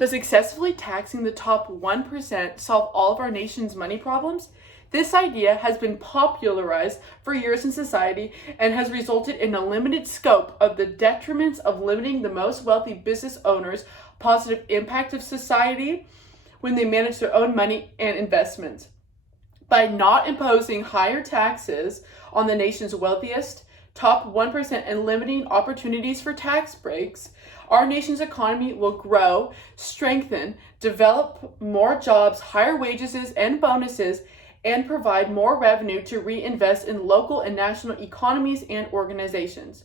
Does excessively taxing the top 1% solve all of our nation's money problems? This idea has been popularized for years in society and has resulted in a limited scope of the detriments of limiting the most wealthy business owners' positive impact of society when they manage their own money and investments. By not imposing higher taxes on the nation's wealthiest, top 1% and limiting opportunities for tax breaks, our nation's economy will grow, strengthen, develop more jobs, higher wages and bonuses, and provide more revenue to reinvest in local and national economies and organizations.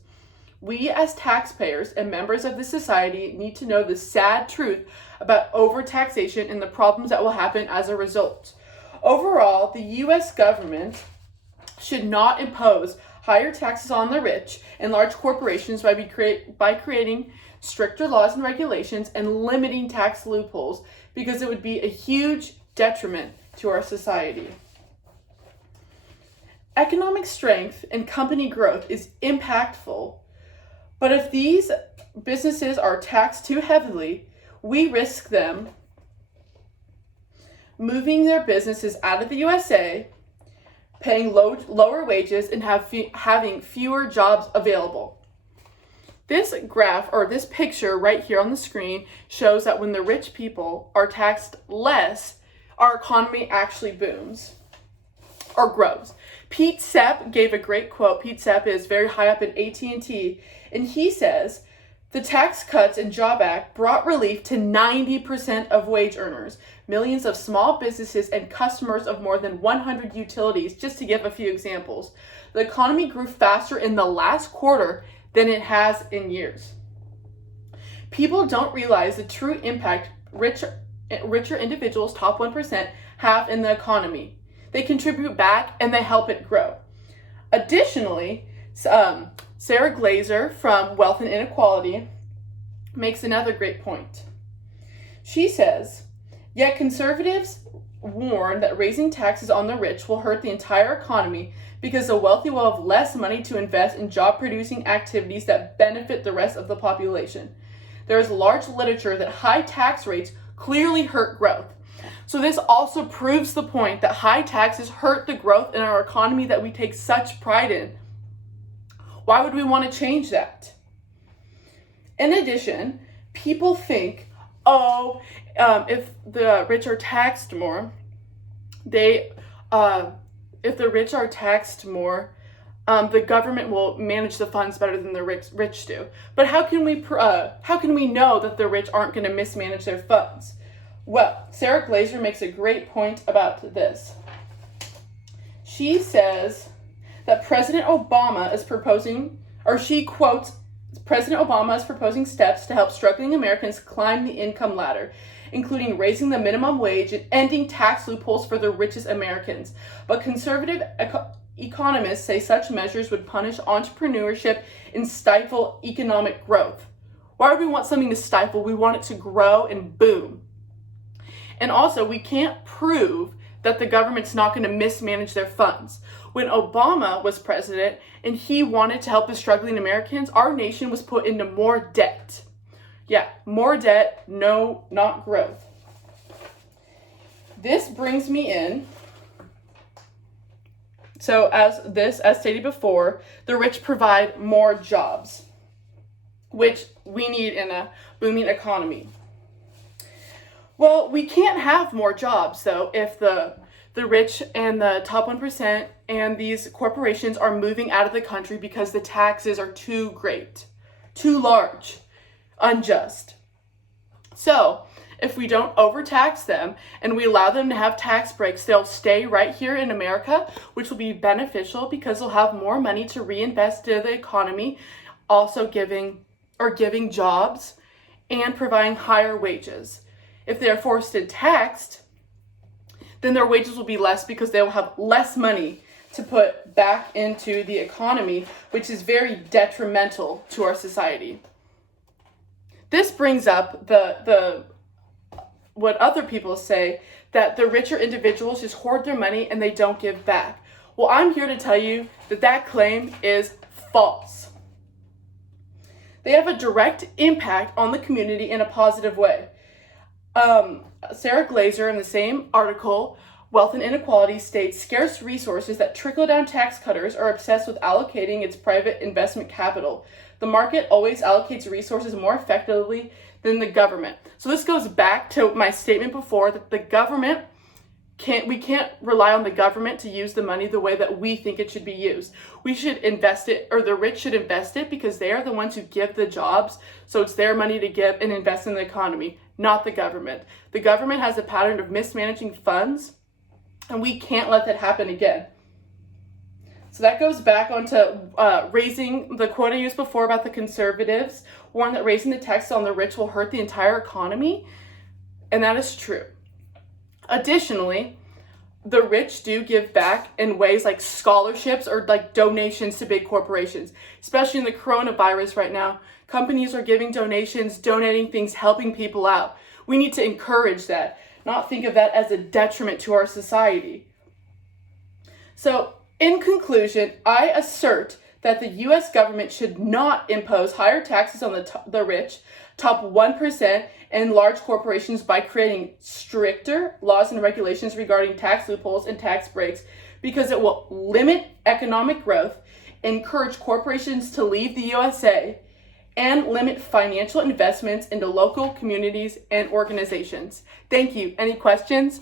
We as taxpayers and members of the society need to know the sad truth about overtaxation and the problems that will happen as a result. Overall, the U.S. government should not impose higher taxes on the rich and large corporations by creating stricter laws and regulations and limiting tax loopholes, because it would be a huge detriment to our society. Economic strength and company growth is impactful, but if these businesses are taxed too heavily, we risk them moving their businesses out of the USA, paying lower wages, and having fewer jobs available. This graph, or this picture right here on the screen, shows that when the rich people are taxed less, our economy actually booms or grows. Pete Sepp gave a great quote. Pete Sepp is very high up in AT&T, and he says, "The Tax Cuts and Job Act brought relief to 90% of wage earners, millions of small businesses, and customers of more than 100 utilities," just to give a few examples. The economy grew faster in the last quarter than it has in years. People don't realize the true impact richer individuals, top 1%, have in the economy. They contribute back and they help it grow. Additionally, Sarah Glazer from Wealth and Inequality makes another great point. She says, "Yet conservatives warn that raising taxes on the rich will hurt the entire economy because the wealthy will have less money to invest in job-producing activities that benefit the rest of the population. There is large literature that high tax rates clearly hurt growth." So this also proves the point that high taxes hurt the growth in our economy that we take such pride in. Why would we want to change that? In addition, people think, if the rich are taxed more, the government will manage the funds better than the rich do. But how can we know that the rich aren't going to mismanage their funds? Well, Sarah Glazer makes a great point about this. She says that President Obama is proposing, or she quotes, President Obama is proposing steps to help struggling Americans climb the income ladder, including raising the minimum wage and ending tax loopholes for the richest Americans. But conservative economists say such measures would punish entrepreneurship and stifle economic growth. Why would we want something to stifle? We want it to grow and boom. And also, we can't prove that the government's not going to mismanage their funds. When Obama was president and he wanted to help the struggling Americans, our nation was put into more debt. Yeah, more debt, no, not growth. This brings me in. So as stated before, the rich provide more jobs, which we need in a booming economy. Well, we can't have more jobs, though, if the rich and the top 1% and these corporations are moving out of the country because the taxes are too great, too large, unjust. So, if we don't overtax them and we allow them to have tax breaks, they'll stay right here in America, which will be beneficial because they'll have more money to reinvest in the economy, also giving jobs and providing higher wages. If they're forced to tax, then their wages will be less because they will have less money to put back into the economy, which is very detrimental to our society. This brings up what other people say, that the richer individuals just hoard their money and they don't give back. Well, I'm here to tell you that claim is false. They have a direct impact on the community in a positive way. Sarah Glazer, in the same article, Wealth and Inequality, states scarce resources that trickle-down tax cutters are obsessed with allocating its private investment capital. The market always allocates resources more effectively than the government. So this goes back to my statement before that we can't rely on the government to use the money the way that we think it should be used. We should invest it, or the rich should invest it, because they are the ones who give the jobs. So it's their money to give and invest in the economy, not the government. The government has a pattern of mismanaging funds, and we can't let that happen again. So that goes back onto raising the quote I used before about the conservatives, warn that raising the taxes on the rich will hurt the entire economy, and that is true. Additionally, the rich do give back in ways like scholarships or like donations to big corporations. Especially in the coronavirus right now, companies are giving donations, donating things, helping people out. We need to encourage that, not think of that as a detriment to our society. So, in conclusion, I assert that the U.S. government should not impose higher taxes on the rich, top 1%, and large corporations by creating stricter laws and regulations regarding tax loopholes and tax breaks, because it will limit economic growth, encourage corporations to leave the USA, and limit financial investments into local communities and organizations. Thank you. Any questions?